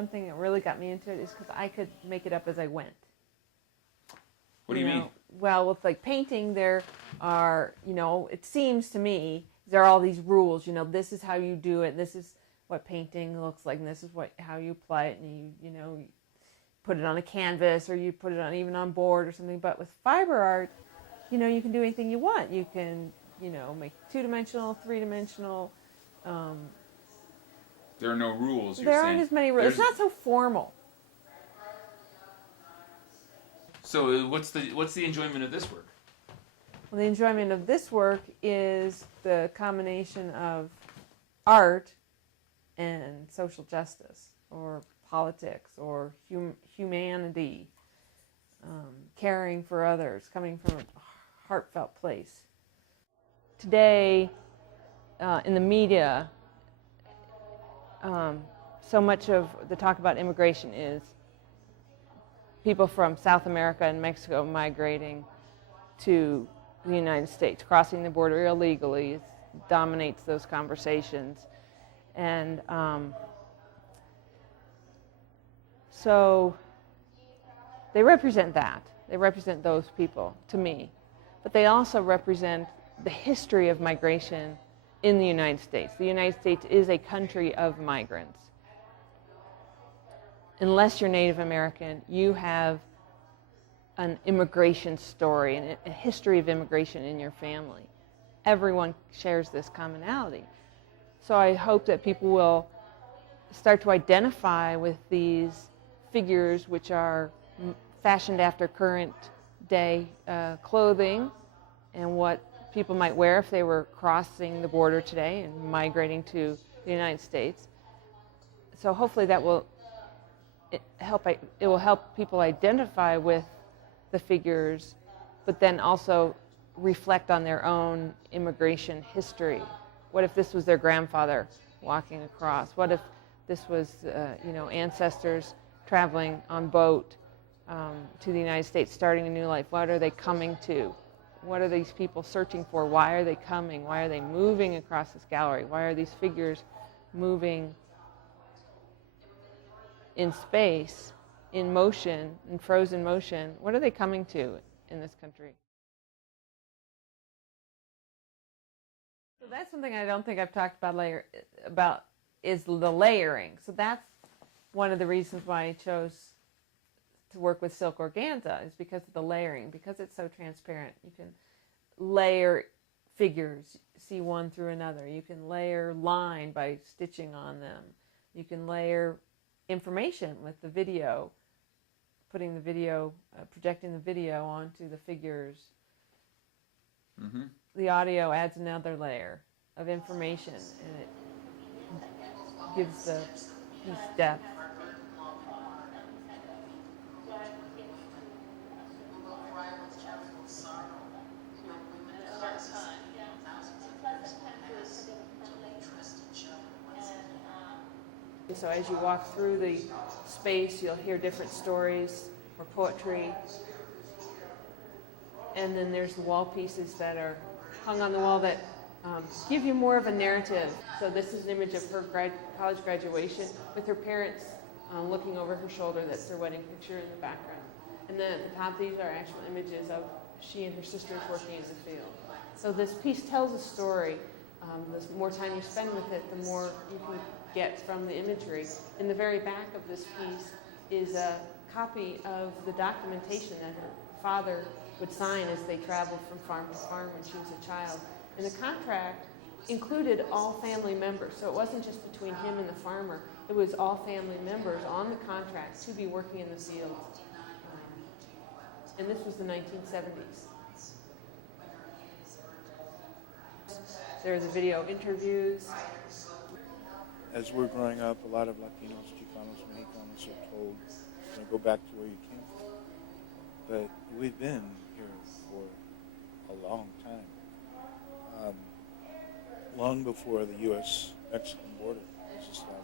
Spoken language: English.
one thing that really got me into it is because I could make it up as I went. What do you mean? Well, with like painting, there are, it seems to me, there are all these rules, this is how you do it, this is what painting looks like, and this is how you apply it, and you put it on a canvas, or you put it on even on board or something. But with fiber art, you can do anything you want. You can, make 2-dimensional, 3-dimensional. There are no rules. There aren't as many rules. It's not so formal. So what's the enjoyment of this work? Well, the enjoyment of this work is the combination of art and social justice, or politics, or humanity, caring for others, coming from a heartfelt place. Today, in the media, so much of the talk about immigration is people from South America and Mexico migrating to the United States, crossing the border illegally. It dominates those conversations. And so they represent that. They represent those people to me. But they also represent the history of migration in the United States. The United States is a country of migrants. Unless you're Native American, you have an immigration story and a history of immigration in your family. Everyone shares this commonality. So I hope that people will start to identify with these figures, which are fashioned after current day clothing and what people might wear if they were crossing the border today and migrating to the United States. So hopefully that will help people identify with the figures, but then also reflect on their own immigration history. What if this was their grandfather walking across? What if this was ancestors traveling on boat to the United States, starting a new life? What are they coming to? What are these people searching for? Why are they coming? Why are they moving across this gallery? Why are these figures moving in space, in motion, in frozen motion? What are they coming to in this country? So that's something I don't think I've talked about is the layering. So that's one of the reasons why I chose to work with silk organza, is because of the layering, because it's so transparent. You can layer figures, see one through another. You can layer line by stitching on them. You can layer information with the video, putting the video, projecting the video onto the figures. Mm-hmm. The audio adds another layer of information, and it gives the piece depth. So as you walk through the space, you'll hear different stories or poetry. And then there's the wall pieces that are hung on the wall that give you more of a narrative. So this is an image of her college graduation with her parents looking over her shoulder. That's their wedding picture in the background. And then at the top, these are actual images of she and her sisters working in the field. So this piece tells a story. The more time you spend with it, the more you can get from the imagery. In the very back of this piece is a copy of the documentation that her father would sign as they traveled from farm to farm when she was a child. And the contract included all family members. So it wasn't just between him and the farmer. It was all family members on the contract to be working in the fields. And this was the 1970s. There are the video interviews. As we're growing up, a lot of Latinos, Chicanos, Mexicanos are told, go back to where you came from. But we've been here for a long time. Long before the U.S.-Mexican border was established.